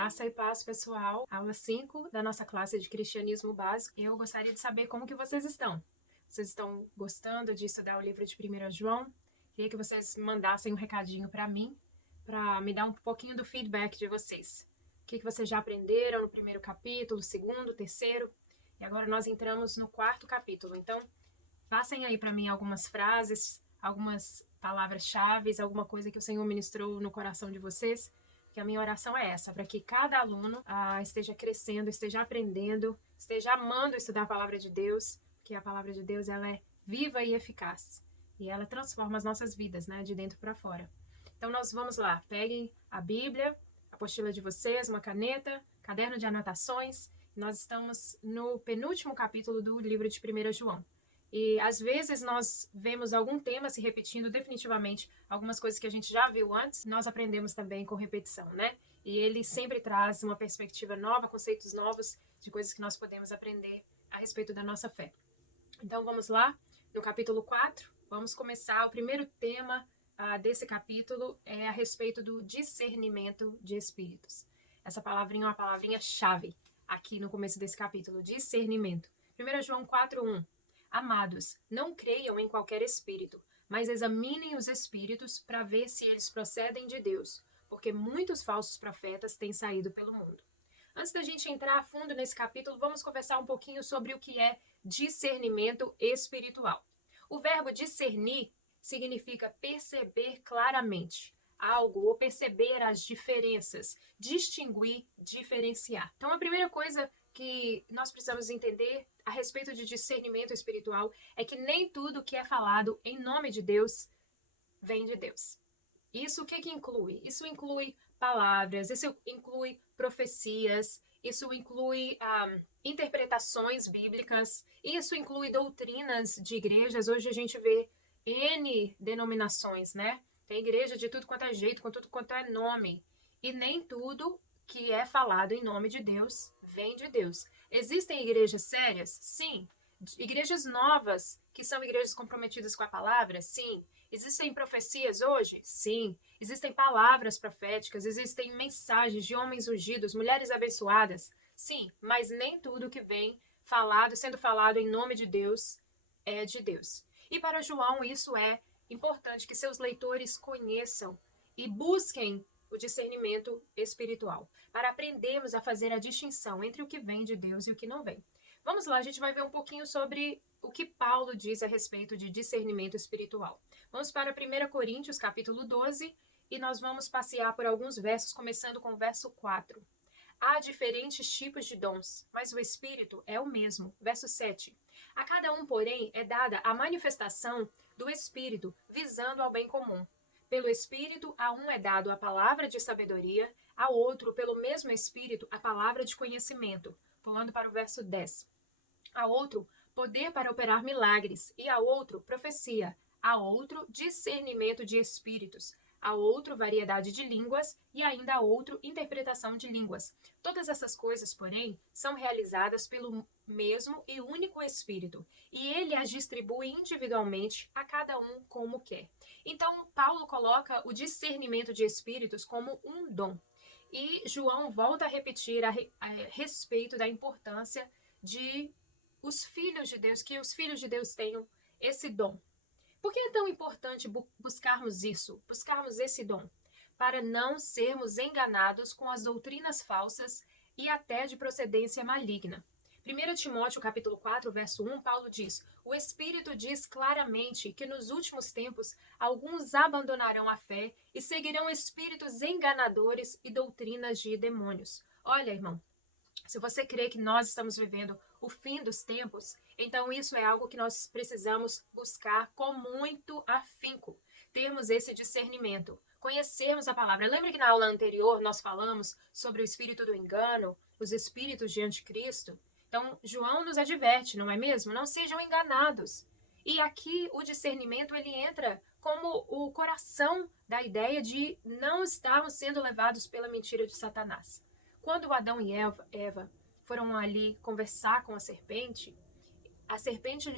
Graça e paz, pessoal. Aula 5 da nossa classe de Cristianismo Básico. Eu gostaria de saber como que vocês estão. Vocês estão gostando de estudar o livro de 1 João? Queria que vocês mandassem um recadinho para mim, para me dar um pouquinho do feedback de vocês. O que vocês já aprenderam no primeiro capítulo, segundo, terceiro? E agora nós entramos no quarto capítulo. Então, passem aí para mim algumas frases, algumas palavras-chave, alguma coisa que o Senhor ministrou no coração de vocês. Que a minha oração é essa, para que cada aluno esteja crescendo, esteja aprendendo, esteja amando estudar a palavra de Deus, porque a palavra de Deus ela é viva e eficaz. E ela transforma as nossas vidas, né, de dentro para fora. Então nós vamos lá, peguem a Bíblia, a apostila de vocês, uma caneta, caderno de anotações. Nós estamos no penúltimo capítulo do livro de 1 João. E às vezes nós vemos algum tema se repetindo definitivamente, algumas coisas que a gente já viu antes, nós aprendemos também com repetição, né? E ele sempre traz uma perspectiva nova, conceitos novos de coisas que nós podemos aprender a respeito da nossa fé. Então vamos lá, no capítulo 4, vamos começar. O primeiro tema desse capítulo é a respeito do discernimento de espíritos. Essa palavrinha é uma palavrinha-chave aqui no começo desse capítulo, discernimento. 1 João 4:1. Amados, não creiam em qualquer espírito, mas examinem os espíritos para ver se eles procedem de Deus, porque muitos falsos profetas têm saído pelo mundo. Antes da gente entrar a fundo nesse capítulo, vamos conversar um pouquinho sobre o que é discernimento espiritual. O verbo discernir significa perceber claramente algo ou perceber as diferenças, distinguir, diferenciar. Então, a primeira coisa que nós precisamos entender a respeito de discernimento espiritual é que nem tudo que é falado em nome de Deus vem de Deus. Isso o que inclui? Isso inclui palavras, isso inclui profecias, isso inclui interpretações bíblicas, isso inclui doutrinas de igrejas. Hoje a gente vê N denominações, né? Tem igreja de tudo quanto é jeito, com tudo quanto é nome. E nem tudo que é falado em nome de Deus vem de Deus. Existem igrejas sérias? Sim. Igrejas novas, que são igrejas comprometidas com a palavra? Sim. Existem profecias hoje? Sim. Existem palavras proféticas, existem mensagens de homens ungidos, mulheres abençoadas? Sim. Mas nem tudo que vem sendo falado em nome de Deus, é de Deus. E para João, isso é importante que seus leitores conheçam e busquem o discernimento espiritual, para aprendermos a fazer a distinção entre o que vem de Deus e o que não vem. Vamos lá, a gente vai ver um pouquinho sobre o que Paulo diz a respeito de discernimento espiritual. Vamos para 1 Coríntios, capítulo 12, e nós vamos passear por alguns versos, começando com o verso 4. Há diferentes tipos de dons, mas o Espírito é o mesmo. Verso 7. A cada um, porém, é dada a manifestação do Espírito, visando ao bem comum. Pelo Espírito, a um é dado a palavra de sabedoria, a outro, pelo mesmo Espírito, a palavra de conhecimento. Pulando para o verso 10. A outro, poder para operar milagres, e a outro, profecia. A outro, discernimento de espíritos. A outro, variedade de línguas, e ainda a outro, interpretação de línguas. Todas essas coisas, porém, são realizadas pelo mesmo e único Espírito, e ele as distribui individualmente a cada um como quer. Então, Paulo coloca o discernimento de espíritos como um dom. E João volta a repetir a respeito da importância de os filhos de Deus, que os filhos de Deus tenham esse dom. Por que é tão importante buscarmos isso, buscarmos esse dom? Para não sermos enganados com as doutrinas falsas e até de procedência maligna. 1 Timóteo capítulo 4, verso 1, Paulo diz: o Espírito diz claramente que nos últimos tempos alguns abandonarão a fé e seguirão espíritos enganadores e doutrinas de demônios. Olha, irmão, se você crê que nós estamos vivendo o fim dos tempos, então isso é algo que nós precisamos buscar com muito afinco. Termos esse discernimento, conhecermos a palavra. Lembra que na aula anterior nós falamos sobre o espírito do engano, os espíritos de anticristo? Então, João nos adverte, não é mesmo? Não sejam enganados. E aqui o discernimento ele entra como o coração da ideia de não estarmos sendo levados pela mentira de Satanás. Quando Adão e Eva foram ali conversar com a serpente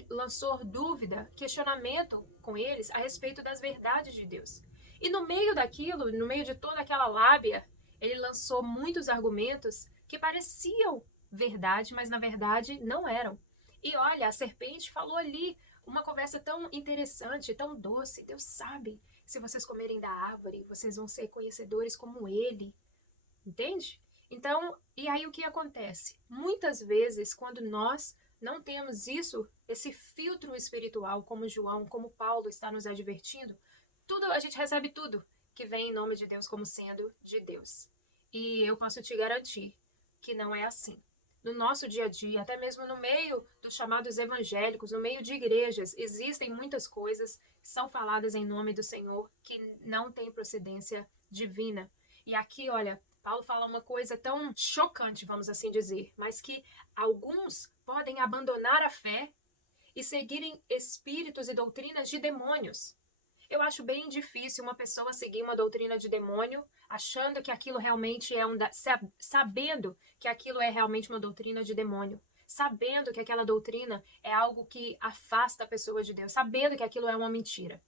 lançou dúvida, questionamento com eles a respeito das verdades de Deus. E no meio daquilo, no meio de toda aquela lábia, ele lançou muitos argumentos que pareciam verdade, mas na verdade não eram. E olha, a serpente falou ali uma conversa tão interessante, tão doce. Deus sabe, se vocês comerem da árvore, vocês vão ser conhecedores como ele. Entende? Então, e aí o que acontece? Muitas vezes, quando nós não temos isso, esse filtro espiritual, como João, como Paulo está nos advertindo, tudo, a gente recebe tudo que vem em nome de Deus como sendo de Deus. E eu posso te garantir que não é assim. No nosso dia a dia, até mesmo no meio dos chamados evangélicos, no meio de igrejas, existem muitas coisas que são faladas em nome do Senhor que não têm procedência divina. E aqui, olha, Paulo fala uma coisa tão chocante, vamos assim dizer, mas que alguns podem abandonar a fé e seguirem espíritos e doutrinas de demônios. Eu acho bem difícil uma pessoa seguir uma doutrina de demônio, achando que aquilo realmente é sabendo que aquilo é realmente uma doutrina de demônio, sabendo que aquela doutrina é algo que afasta a pessoa de Deus, sabendo que aquilo é uma mentira.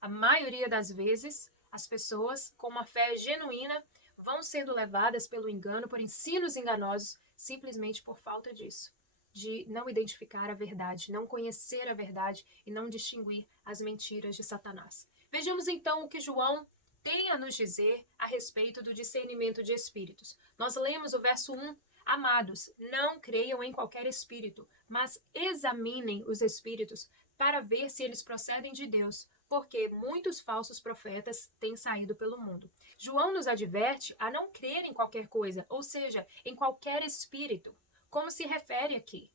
A maioria das vezes, as pessoas com uma fé genuína vão sendo levadas pelo engano, por ensinos enganosos, simplesmente por falta disso, de não identificar a verdade, não conhecer a verdade e não distinguir as mentiras de Satanás. Vejamos então o que João tem a nos dizer a respeito do discernimento de espíritos. Nós lemos o verso 1, amados, não creiam em qualquer espírito, mas examinem os espíritos para ver se eles procedem de Deus, porque muitos falsos profetas têm saído pelo mundo. João nos adverte a não crer em qualquer coisa, ou seja, em qualquer espírito. Como se refere aqui?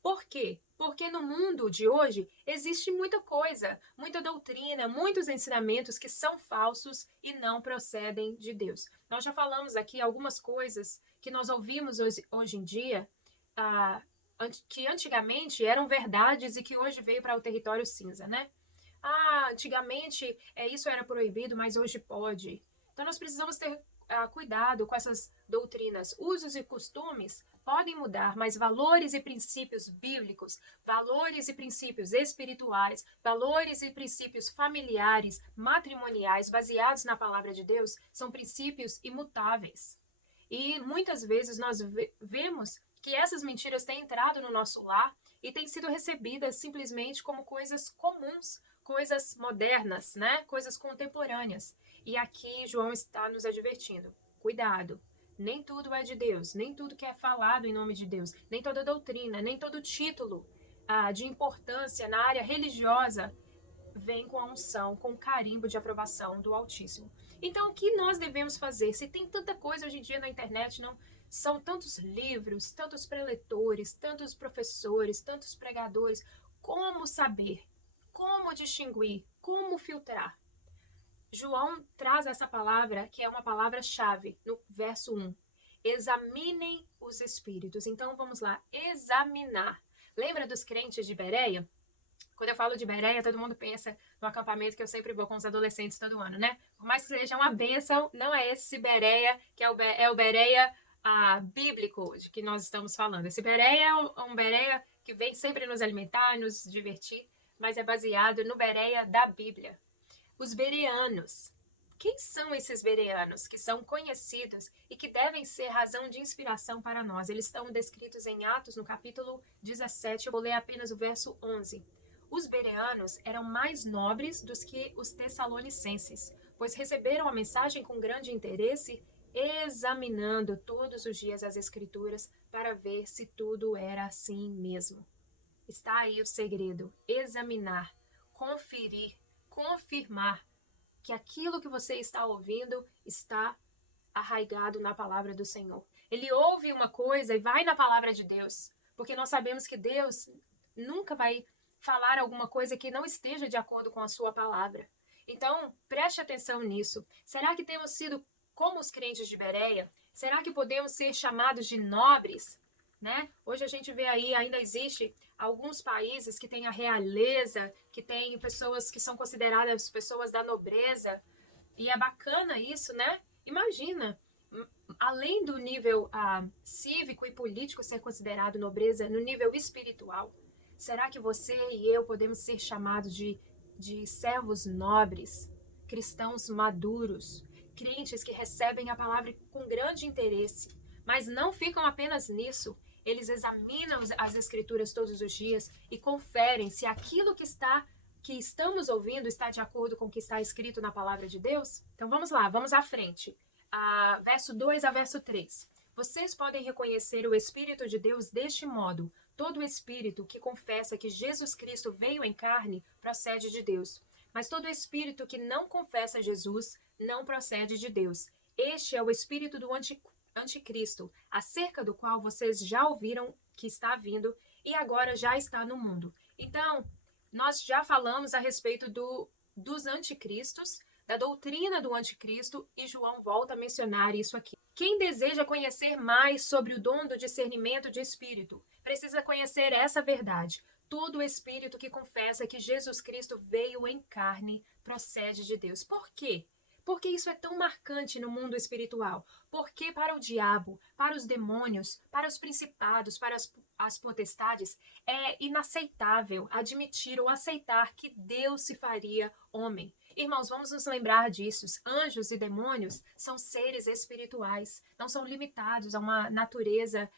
Por quê? Porque no mundo de hoje existe muita coisa, muita doutrina, muitos ensinamentos que são falsos e não procedem de Deus. Nós já falamos aqui algumas coisas que nós ouvimos hoje em dia, que antigamente eram verdades e que hoje veio para o território cinza, né? Antigamente isso era proibido, mas hoje pode. Então nós precisamos ter cuidado com essas doutrinas. Usos e costumes podem mudar, mas valores e princípios bíblicos, valores e princípios espirituais, valores e princípios familiares, matrimoniais, baseados na palavra de Deus, são princípios imutáveis. E muitas vezes nós vemos que essas mentiras têm entrado no nosso lar e têm sido recebidas simplesmente como coisas comuns, coisas modernas, né? Coisas contemporâneas. E aqui João está nos advertindo. Cuidado, nem tudo é de Deus, nem tudo que é falado em nome de Deus, nem toda doutrina, nem todo título de importância na área religiosa vem com a unção, com o carimbo de aprovação do Altíssimo. Então, o que nós devemos fazer? Se tem tanta coisa hoje em dia na internet, não são tantos livros, tantos preletores, tantos professores, tantos pregadores, como saber? Como distinguir? Como filtrar? João traz essa palavra, que é uma palavra-chave, no verso 1. Examinem os espíritos. Então, vamos lá, examinar. Lembra dos crentes de Bereia? Quando eu falo de Bereia, todo mundo pensa no acampamento que eu sempre vou com os adolescentes todo ano, né? Por mais que seja uma bênção, não é esse Bereia, que é o Bereia bíblico de que nós estamos falando. Esse Bereia é um Bereia que vem sempre nos alimentar, nos divertir, mas é baseado no Bereia da Bíblia. Os bereanos. Quem são esses bereanos que são conhecidos e que devem ser razão de inspiração para nós? Eles estão descritos em Atos, no capítulo 17. Eu vou ler apenas o verso 11. Os bereanos eram mais nobres do que os tessalonicenses, pois receberam a mensagem com grande interesse, examinando todos os dias as Escrituras para ver se tudo era assim mesmo. Está aí o segredo: examinar, conferir, confirmar que aquilo que você está ouvindo está arraigado na palavra do Senhor. Ele ouve uma coisa e vai na palavra de Deus, porque nós sabemos que Deus nunca vai falar alguma coisa que não esteja de acordo com a sua palavra. Então, preste atenção nisso. Será que temos sido como os crentes de Bereia? Será que podemos ser chamados de nobres? Né? Hoje a gente vê aí, ainda existe alguns países que têm a realeza, que têm pessoas que são consideradas pessoas da nobreza, e é bacana isso, né? Imagina, além do nível cívico e político ser considerado nobreza, no nível espiritual, será que você e eu podemos ser chamados de servos nobres, cristãos maduros, crentes que recebem a palavra com grande interesse, mas não ficam apenas nisso. Eles examinam as escrituras todos os dias e conferem se aquilo que estamos ouvindo está de acordo com o que está escrito na palavra de Deus. Então vamos lá, vamos à frente. Verso 2 a verso 3. Vocês podem reconhecer o Espírito de Deus deste modo. Todo espírito que confessa que Jesus Cristo veio em carne procede de Deus. Mas todo espírito que não confessa Jesus não procede de Deus. Este é o espírito do anticristo, acerca do qual vocês já ouviram que está vindo e agora já está no mundo. Então, nós já falamos a respeito dos anticristos, da doutrina do anticristo, e João volta a mencionar isso aqui. Quem deseja conhecer mais sobre o dom do discernimento de espírito, precisa conhecer essa verdade. Todo espírito que confessa que Jesus Cristo veio em carne procede de Deus. Por quê? Porque isso é tão marcante no mundo espiritual? Porque para o diabo, para os demônios, para os principados, para as potestades, é inaceitável admitir ou aceitar que Deus se faria homem. Irmãos, vamos nos lembrar disso. Anjos e demônios são seres espirituais, não são limitados a uma natureza,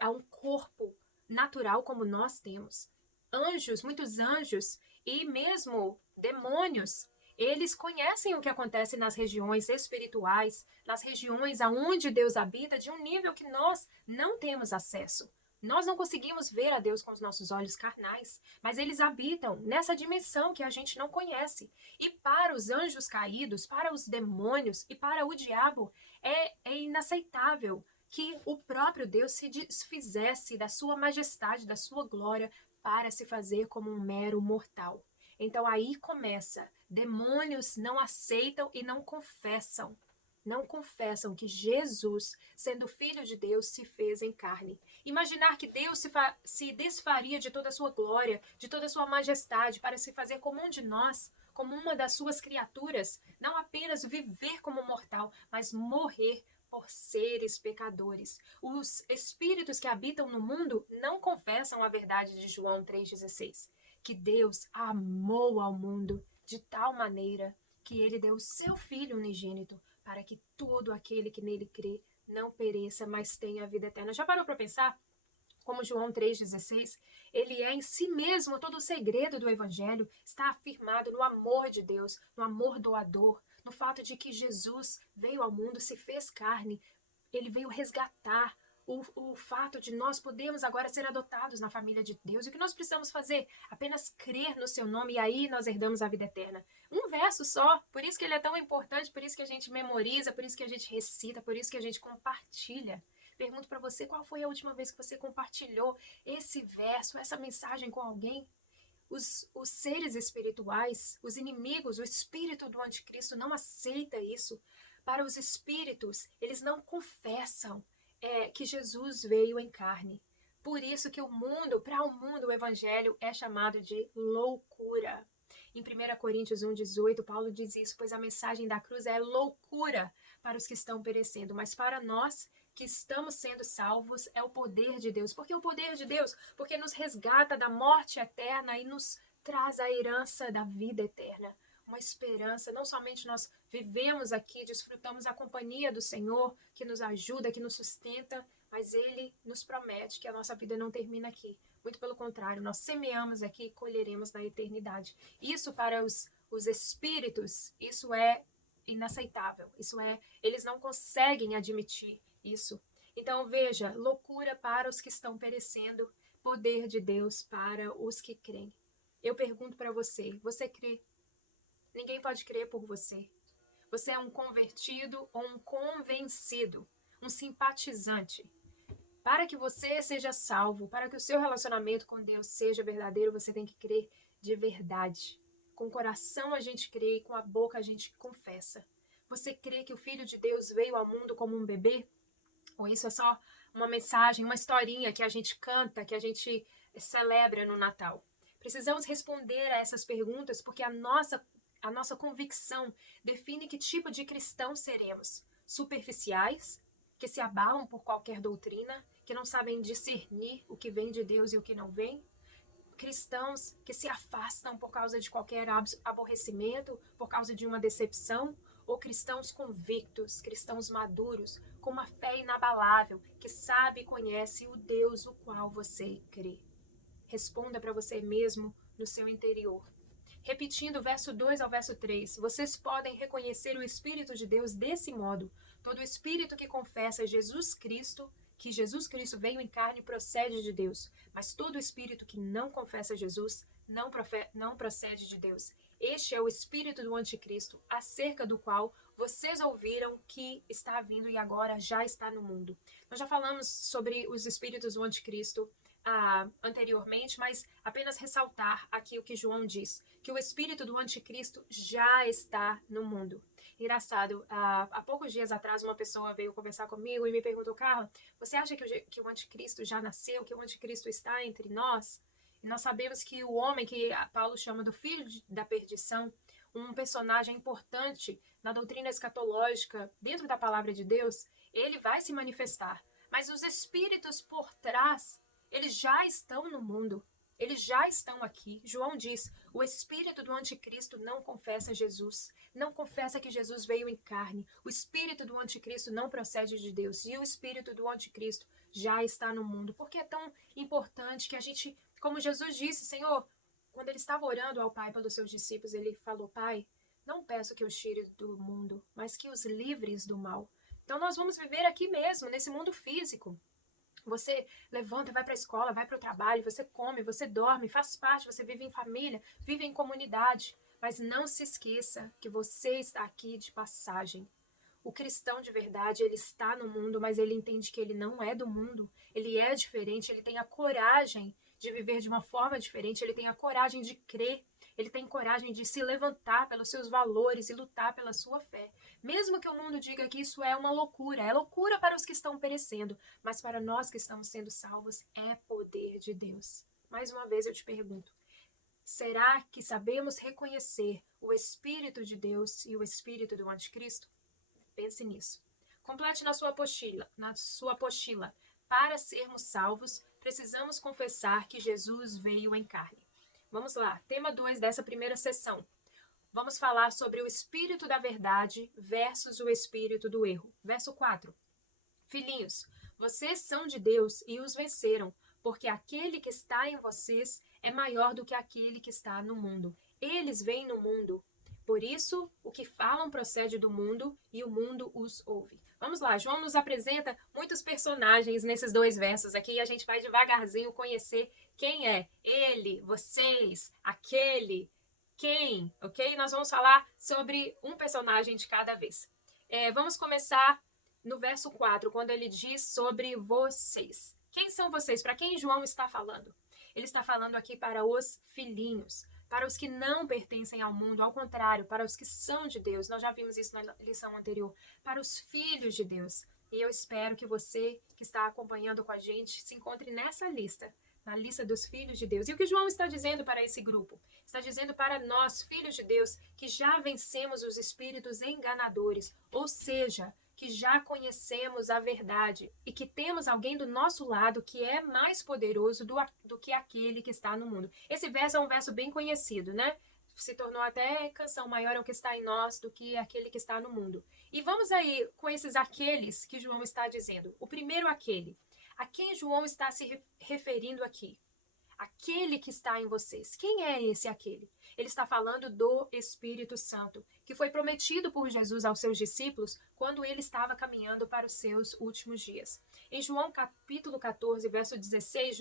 a um corpo natural como nós temos. Anjos, muitos anjos e mesmo demônios, eles conhecem o que acontece nas regiões espirituais, nas regiões aonde Deus habita, de um nível que nós não temos acesso. Nós não conseguimos ver a Deus com os nossos olhos carnais, mas eles habitam nessa dimensão que a gente não conhece. E para os anjos caídos, para os demônios e para o diabo, é inaceitável que o próprio Deus se desfizesse da sua majestade, da sua glória, para se fazer como um mero mortal. Então aí começa. Demônios não aceitam e não confessam. Não confessam que Jesus, sendo filho de Deus, se fez em carne. Imaginar que Deus se desfaria de toda a sua glória, de toda a sua majestade, para se fazer como um de nós, como uma das suas criaturas, não apenas viver como mortal, mas morrer por seres pecadores. Os espíritos que habitam no mundo não confessam a verdade de João 3,16, que Deus amou ao mundo de tal maneira que ele deu o seu Filho unigênito para que todo aquele que nele crê não pereça, mas tenha a vida eterna. Já parou para pensar? Como João 3,16, ele é em si mesmo todo o segredo do Evangelho, está afirmado no amor de Deus, no amor doador, no fato de que Jesus veio ao mundo, se fez carne, ele veio resgatar o fato de nós podermos agora ser adotados na família de Deus. E o que nós precisamos fazer? Apenas crer no seu nome e aí nós herdamos a vida eterna. Um verso só, por isso que ele é tão importante, por isso que a gente memoriza, por isso que a gente recita, por isso que a gente compartilha. Pergunto para você, qual foi a última vez que você compartilhou esse verso, essa mensagem com alguém? Os seres espirituais, os inimigos, o espírito do anticristo não aceita isso. Para os espíritos, eles não confessam que Jesus veio em carne. Por isso que para o mundo, o evangelho é chamado de loucura. Em 1 Coríntios 1,18, Paulo diz isso, pois a mensagem da cruz é loucura para os que estão perecendo, mas para nós que estamos sendo salvos é o poder de Deus. Por que o poder de Deus? Porque nos resgata da morte eterna e nos traz a herança da vida eterna. Uma esperança, não somente nós vivemos aqui, desfrutamos a companhia do Senhor, que nos ajuda, que nos sustenta, mas Ele nos promete que a nossa vida não termina aqui. Muito pelo contrário, nós semeamos aqui e colheremos na eternidade. Isso para os espíritos, isso é inaceitável. Eles não conseguem admitir isso. Então veja, loucura para os que estão perecendo, poder de Deus para os que creem. Eu pergunto para você, você crê? Ninguém pode crer por você. Você é um convertido ou um convencido, um simpatizante. Para que você seja salvo, para que o seu relacionamento com Deus seja verdadeiro, você tem que crer de verdade. Com o coração a gente crê e com a boca a gente confessa. Você crê que o Filho de Deus veio ao mundo como um bebê? Ou isso é só uma mensagem, uma historinha que a gente canta, que a gente celebra no Natal? Precisamos responder a essas perguntas porque a nossa convicção define que tipo de cristãos seremos. Superficiais, que se abalam por qualquer doutrina, que não sabem discernir o que vem de Deus e o que não vem. Cristãos que se afastam por causa de qualquer aborrecimento, por causa de uma decepção, ou cristãos convictos, cristãos maduros, com uma fé inabalável, que sabe e conhece o Deus o qual você crê? Responda para você mesmo no seu interior. Repetindo o verso 2 ao verso 3, vocês podem reconhecer o Espírito de Deus desse modo. Todo espírito que confessa que Jesus Cristo veio em carne, procede de Deus. Mas todo espírito que não confessa Jesus, não procede de Deus. Este é o espírito do anticristo, acerca do qual vocês ouviram que está vindo e agora já está no mundo. Nós já falamos sobre os espíritos do anticristo anteriormente, mas apenas ressaltar aqui o que João diz, que o espírito do anticristo já está no mundo. Engraçado, há poucos dias atrás uma pessoa veio conversar comigo e me perguntou: Carla, você acha que o anticristo já nasceu, que o anticristo está entre nós? E nós sabemos que o homem, que Paulo chama do filho da perdição, um personagem importante na doutrina escatológica, dentro da palavra de Deus, ele vai se manifestar. Mas os espíritos por trás, eles já estão no mundo, eles já estão aqui. João diz: o espírito do anticristo não confessa Jesus, não confessa que Jesus veio em carne. O espírito do anticristo não procede de Deus, e o espírito do anticristo já está no mundo. Por que é tão importante que a gente, como Jesus disse, Senhor, quando ele estava orando ao Pai pelos seus discípulos, ele falou: Pai, não peço que os tire do mundo, mas que os livres do mal. Então nós vamos viver aqui mesmo, nesse mundo físico. Você levanta, vai para a escola, vai para o trabalho, você come, você dorme, faz parte, você vive em família, vive em comunidade. Mas não se esqueça que você está aqui de passagem. O cristão de verdade, ele está no mundo, mas ele entende que ele não é do mundo. Ele é diferente, ele tem a coragem de viver de uma forma diferente, ele tem a coragem de crer, ele tem coragem de se levantar pelos seus valores e lutar pela sua fé. Mesmo que o mundo diga que isso é uma loucura, é loucura para os que estão perecendo, mas para nós que estamos sendo salvos, é poder de Deus. Mais uma vez eu te pergunto, será que sabemos reconhecer o Espírito de Deus e o Espírito do Anticristo? Pense nisso. Complete na sua apostila. Para sermos salvos, precisamos confessar que Jesus veio em carne. Vamos lá, tema 2 dessa primeira sessão. Vamos falar sobre o espírito da verdade versus o espírito do erro. Verso 4. Filhinhos, vocês são de Deus e os venceram, porque aquele que está em vocês é maior do que aquele que está no mundo. Eles vêm no mundo. Por isso, o que falam procede do mundo e o mundo os ouve. Vamos lá, João nos apresenta muitos personagens nesses 2 versos aqui e a gente vai devagarzinho conhecer quem é ele, vocês, aquele, quem, ok? Nós vamos falar sobre um personagem de cada vez. Vamos começar no verso 4, quando ele diz sobre vocês. Quem são vocês? Para quem João está falando? Ele está falando aqui para os filhinhos, para os que não pertencem ao mundo, ao contrário, para os que são de Deus. Nós já vimos isso na lição anterior, para os filhos de Deus. E eu espero que você que está acompanhando com a gente se encontre nessa lista, na lista dos filhos de Deus. E o que João está dizendo para esse grupo? Está dizendo para nós, filhos de Deus, que já vencemos os espíritos enganadores, ou seja, que já conhecemos a verdade e que temos alguém do nosso lado que é mais poderoso do que aquele que está no mundo. Esse verso é um verso bem conhecido, né? Se tornou até canção: maior é o que está em nós do que aquele que está no mundo. E vamos aí com esses aqueles que João está dizendo. O primeiro aquele. A quem João está se referindo aqui? Aquele que está em vocês. Quem é esse aquele? Ele está falando do Espírito Santo, que foi prometido por Jesus aos seus discípulos quando ele estava caminhando para os seus últimos dias. Em João capítulo 14, verso 16,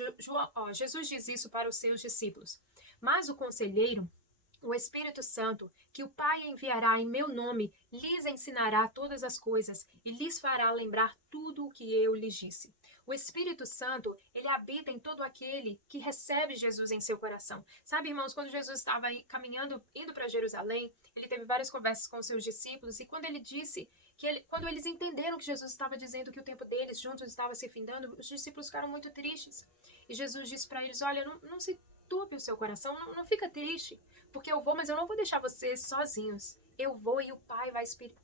Jesus diz isso para os seus discípulos. Mas o conselheiro, o Espírito Santo, que o Pai enviará em meu nome, lhes ensinará todas as coisas e lhes fará lembrar tudo o que eu lhes disse. O Espírito Santo, ele habita em todo aquele que recebe Jesus em seu coração. Sabe, irmãos, quando Jesus estava caminhando, indo para Jerusalém, ele teve várias conversas com os seus discípulos, e quando ele disse quando eles entenderam que Jesus estava dizendo que o tempo deles juntos estava se findando, os discípulos ficaram muito tristes. E Jesus disse para eles: olha, não se turbe o seu coração, não fica triste, porque eu vou, mas eu não vou deixar vocês sozinhos. Eu vou e o Pai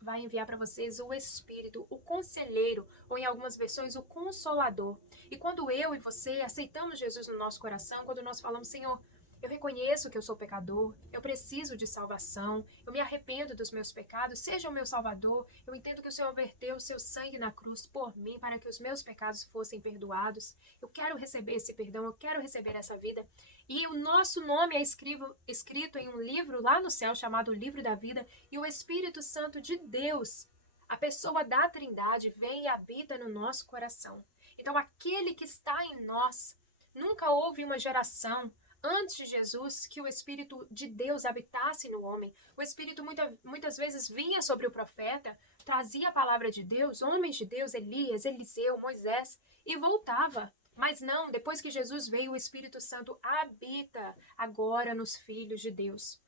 vai enviar para vocês o Espírito, o Conselheiro, ou em algumas versões, o Consolador. E quando eu e você aceitamos Jesus no nosso coração, quando nós falamos: Senhor, Eu reconheço que eu sou pecador, eu preciso de salvação, eu me arrependo dos meus pecados, seja o meu Salvador. Eu entendo que o Senhor verteu o seu sangue na cruz por mim para que os meus pecados fossem perdoados. Eu quero receber esse perdão, eu quero receber essa vida. E o nosso nome é escrito em um livro lá no céu chamado Livro da Vida, e o Espírito Santo de Deus, a pessoa da Trindade, vem e habita no nosso coração. Então, aquele que está em nós, nunca houve uma geração antes de Jesus que o Espírito de Deus habitasse no homem. O Espírito muitas vezes vinha sobre o profeta, trazia a palavra de Deus, homens de Deus, Elias, Eliseu, Moisés, e voltava. Mas não, depois que Jesus veio, o Espírito Santo habita agora nos filhos de Deus.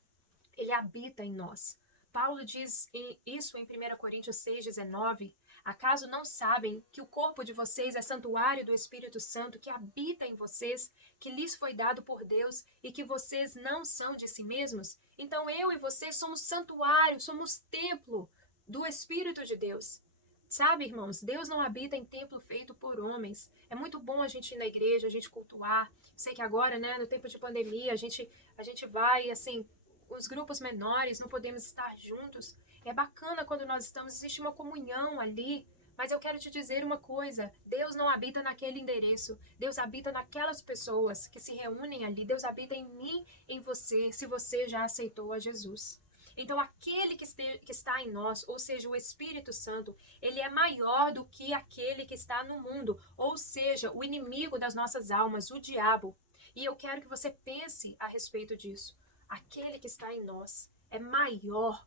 Ele habita em nós. Paulo diz isso em 1 Coríntios 6,19. Acaso não sabem que o corpo de vocês é santuário do Espírito Santo que habita em vocês, que lhes foi dado por Deus e que vocês não são de si mesmos? Então eu e você somos santuário, somos templo do Espírito de Deus. Sabe, irmãos, Deus não habita em templo feito por homens. É muito bom a gente ir na igreja, a gente cultuar. Sei que agora, né, no tempo de pandemia, a gente vai, assim, os grupos menores, não podemos estar juntos. É bacana quando nós estamos, existe uma comunhão ali. Mas eu quero te dizer uma coisa: Deus não habita naquele endereço. Deus habita naquelas pessoas que se reúnem ali. Deus habita em mim, em você, se você já aceitou a Jesus. Então, aquele que está em nós, ou seja, o Espírito Santo, ele é maior do que aquele que está no mundo, ou seja, o inimigo das nossas almas, o diabo. E eu quero que você pense a respeito disso. Aquele que está em nós é maior,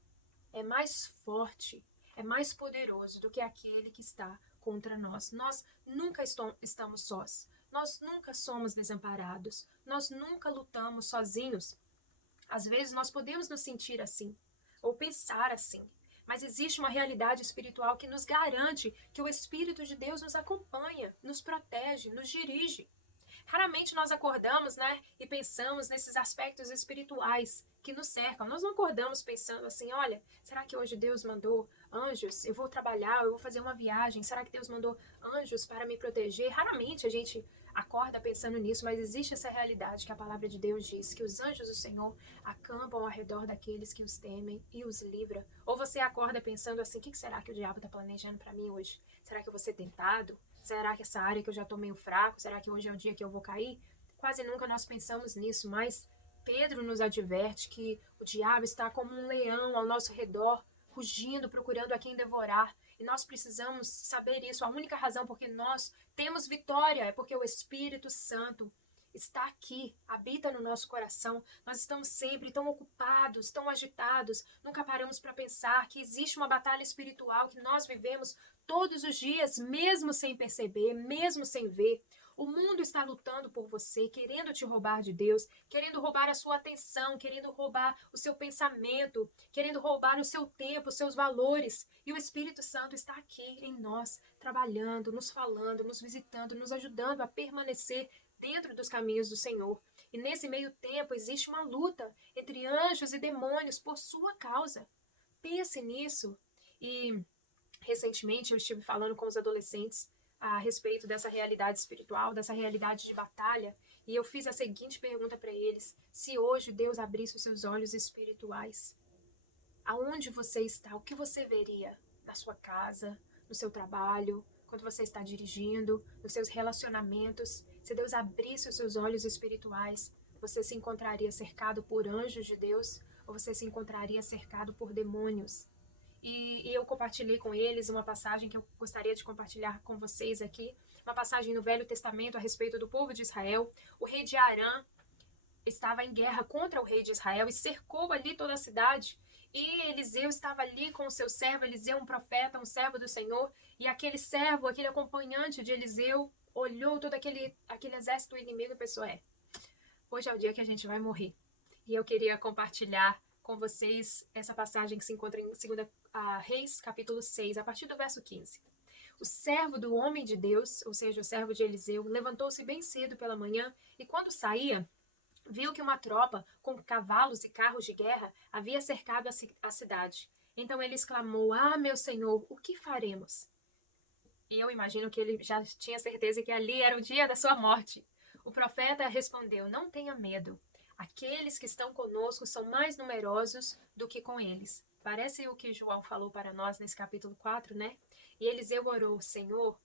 é mais forte, é mais poderoso do que aquele que está contra nós. Nós nunca estamos sós. Nós nunca somos desamparados. Nós nunca lutamos sozinhos. Às vezes nós podemos nos sentir assim, ou pensar assim, mas existe uma realidade espiritual que nos garante que o Espírito de Deus nos acompanha, nos protege, nos dirige. Raramente nós acordamos, né, e pensamos nesses aspectos espirituais que nos cercam. Nós não acordamos pensando assim: olha, será que hoje Deus mandou anjos? Eu vou trabalhar, eu vou fazer uma viagem. Será que Deus mandou anjos para me proteger? Raramente a gente acorda pensando nisso, mas existe essa realidade que a palavra de Deus diz, que os anjos do Senhor acampam ao redor daqueles que os temem e os livra. Ou você acorda pensando assim: o que será que o diabo está planejando para mim hoje? Será que eu vou ser tentado? Será que essa área que eu já tô meio fraco? Será que hoje é o dia que eu vou cair? Quase nunca nós pensamos nisso, mas Pedro nos adverte que o diabo está como um leão ao nosso redor, rugindo, procurando a quem devorar. E nós precisamos saber isso. A única razão porque nós temos vitória é porque o Espírito Santo está aqui, habita no nosso coração. Nós estamos sempre tão ocupados, tão agitados, nunca paramos para pensar que existe uma batalha espiritual que nós vivemos todos os dias, mesmo sem perceber, mesmo sem ver. O mundo está lutando por você, querendo te roubar de Deus, querendo roubar a sua atenção, querendo roubar o seu pensamento, querendo roubar o seu tempo, os seus valores. E o Espírito Santo está aqui em nós, trabalhando, nos falando, nos visitando, nos ajudando a permanecer dentro dos caminhos do Senhor. E nesse meio tempo existe uma luta entre anjos e demônios por sua causa. Pense nisso. E recentemente eu estive falando com os adolescentes a respeito dessa realidade espiritual, dessa realidade de batalha, e eu fiz a seguinte pergunta para eles: se hoje Deus abrisse os seus olhos espirituais, aonde você está? O que você veria na sua casa, no seu trabalho, quando você está dirigindo, nos seus relacionamentos? Se Deus abrisse os seus olhos espirituais, você se encontraria cercado por anjos de Deus ou você se encontraria cercado por demônios? E eu compartilhei com eles uma passagem que eu gostaria de compartilhar com vocês aqui, uma passagem no Velho Testamento a respeito do povo de Israel. O rei de Arã estava em guerra contra o rei de Israel e cercou ali toda a cidade. E Eliseu estava ali com o seu servo, Eliseu, um profeta, um servo do Senhor, e aquele servo, aquele acompanhante de Eliseu, olhou todo aquele exército inimigo e pensou: hoje é o dia que a gente vai morrer. E eu queria compartilhar com vocês essa passagem que se encontra em 2 Reis, capítulo 6, a partir do verso 15. O servo do homem de Deus, ou seja, o servo de Eliseu, levantou-se bem cedo pela manhã e, quando saía, viu que uma tropa com cavalos e carros de guerra havia cercado a cidade. Então ele exclamou: ah, meu senhor, o que faremos? E eu imagino que ele já tinha certeza que ali era o dia da sua morte. O profeta respondeu: não tenha medo. Aqueles que estão conosco são mais numerosos do que com eles. Parece o que João falou para nós nesse capítulo 4, né? E Eliseu orou: Senhor,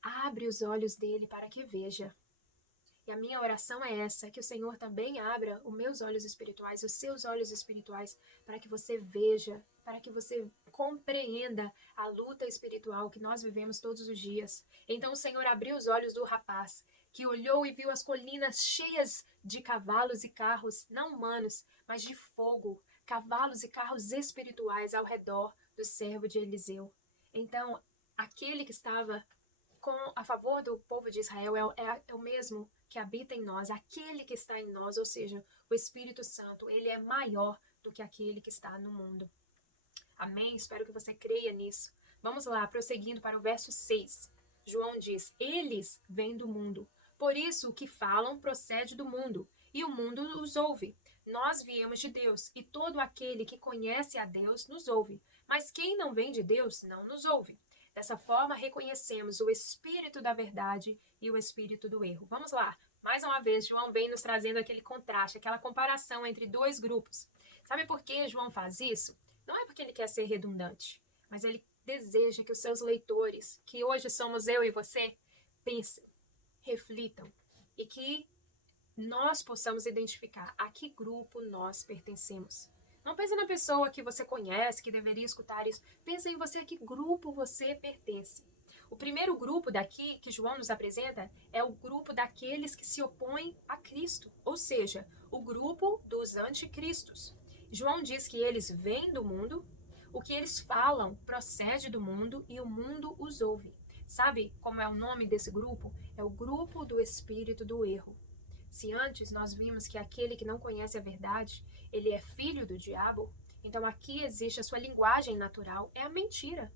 abre os olhos dele para que veja. E a minha oração é essa, que o Senhor também abra os meus olhos espirituais, os seus olhos espirituais, para que você veja, para que você compreenda a luta espiritual que nós vivemos todos os dias. Então o Senhor abriu os olhos do rapaz, que olhou e viu as colinas cheias de cavalos e carros, não humanos, mas de fogo, cavalos e carros espirituais ao redor do servo de Eliseu. Então, aquele que estava a favor do povo de Israel é o mesmo que habita em nós, aquele que está em nós, ou seja, o Espírito Santo, ele é maior do que aquele que está no mundo. Amém? Espero que você creia nisso. Vamos lá, prosseguindo para o verso 6. João diz: eles vêm do mundo, por isso o que falam procede do mundo, e o mundo os ouve. Nós viemos de Deus, e todo aquele que conhece a Deus nos ouve, mas quem não vem de Deus não nos ouve. Dessa forma, reconhecemos o espírito da verdade e o espírito do erro. Vamos lá. Mais uma vez, João vem nos trazendo aquele contraste, aquela comparação entre dois grupos. Sabe por que João faz isso? Não é porque ele quer ser redundante, mas ele deseja que os seus leitores, que hoje somos eu e você, pensem, reflitam e que nós possamos identificar a que grupo nós pertencemos. Não pense na pessoa que você conhece, que deveria escutar isso. Pense em você, a que grupo você pertence. O primeiro grupo daqui, que João nos apresenta, é o grupo daqueles que se opõem a Cristo, ou seja, o grupo dos anticristos. João diz que eles vêm do mundo, o que eles falam procede do mundo e o mundo os ouve. Sabe como é o nome desse grupo? É o grupo do espírito do erro. Se antes nós vimos que aquele que não conhece a verdade, ele é filho do diabo, então aqui existe a sua linguagem natural, é a mentira.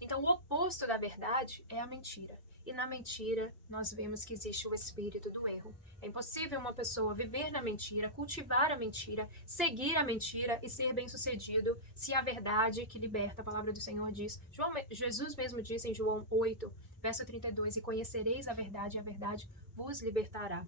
Então o oposto da verdade é a mentira. E na mentira nós vemos que existe o espírito do erro. É impossível uma pessoa viver na mentira, cultivar a mentira, seguir a mentira e ser bem-sucedido se a verdade que liberta, a palavra do Senhor diz. Jesus mesmo disse em João 8, verso 32, e conhecereis a verdade e a verdade vos libertará.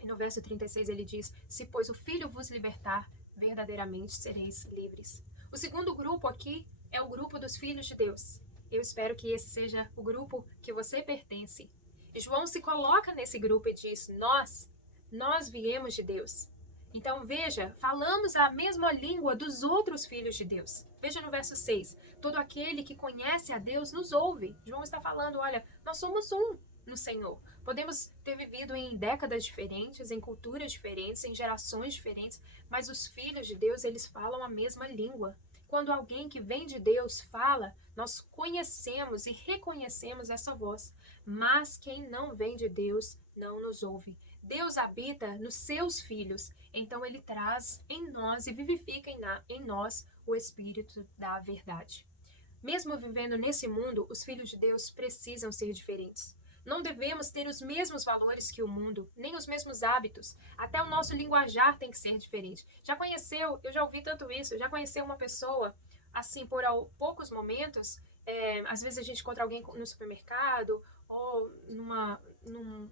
E no verso 36 ele diz: se pois o Filho vos libertar, verdadeiramente sereis livres. O segundo grupo aqui é o grupo dos filhos de Deus. Eu espero que esse seja o grupo que você pertence. E João se coloca nesse grupo e diz: nós viemos de Deus. Então veja, falamos a mesma língua dos outros filhos de Deus. Veja no verso 6, todo aquele que conhece a Deus nos ouve. João está falando, olha, nós somos um no Senhor. Podemos ter vivido em décadas diferentes, em culturas diferentes, em gerações diferentes, mas os filhos de Deus, eles falam a mesma língua. Quando alguém que vem de Deus fala, nós conhecemos e reconhecemos essa voz. Mas quem não vem de Deus não nos ouve. Deus habita nos seus filhos, então ele traz em nós e vivifica em nós o espírito da verdade. Mesmo vivendo nesse mundo, os filhos de Deus precisam ser diferentes. Não devemos ter os mesmos valores que o mundo, nem os mesmos hábitos. Até o nosso linguajar tem que ser diferente. Eu já ouvi tanto isso, já conheceu uma pessoa, assim, por poucos momentos, às vezes a gente encontra alguém no supermercado, ou num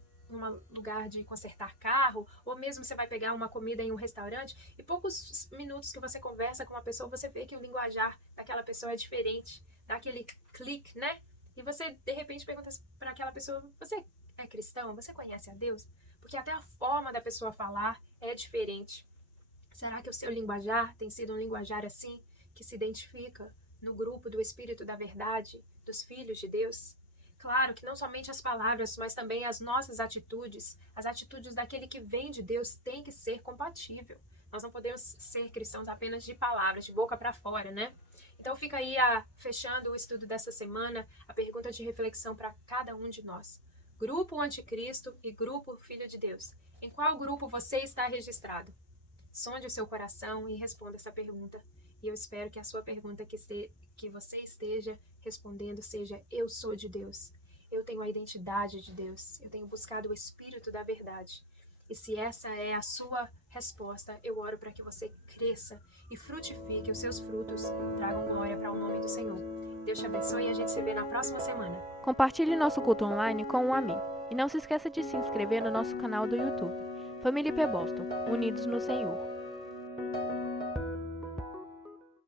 lugar de consertar carro, ou mesmo você vai pegar uma comida em um restaurante, e poucos minutos que você conversa com uma pessoa, você vê que o linguajar daquela pessoa é diferente, dá aquele clique, né? E você, de repente, pergunta para aquela pessoa: você é cristão? Você conhece a Deus? Porque até a forma da pessoa falar é diferente. Será que o seu linguajar tem sido um linguajar assim, que se identifica no grupo do Espírito da Verdade, dos filhos de Deus? Claro que não somente as palavras, mas também as nossas atitudes, as atitudes daquele que vem de Deus, têm que ser compatível. Nós não podemos ser cristãos apenas de palavras, de boca para fora, né? Então fica aí, fechando o estudo dessa semana, a pergunta de reflexão para cada um de nós. Grupo Anticristo e Grupo Filho de Deus. Em qual grupo você está registrado? Sonde o seu coração e responda essa pergunta. E eu espero que a sua pergunta que você esteja respondendo seja: eu sou de Deus. Eu tenho a identidade de Deus. Eu tenho buscado o Espírito da verdade. E se essa é a sua resposta, eu oro para que você cresça e frutifique, os seus frutos tragam glória para o nome do Senhor. Deus te abençoe e a gente se vê na próxima semana. Compartilhe nosso culto online com um amigo. E não se esqueça de se inscrever no nosso canal do YouTube. Família IP Boston, unidos no Senhor.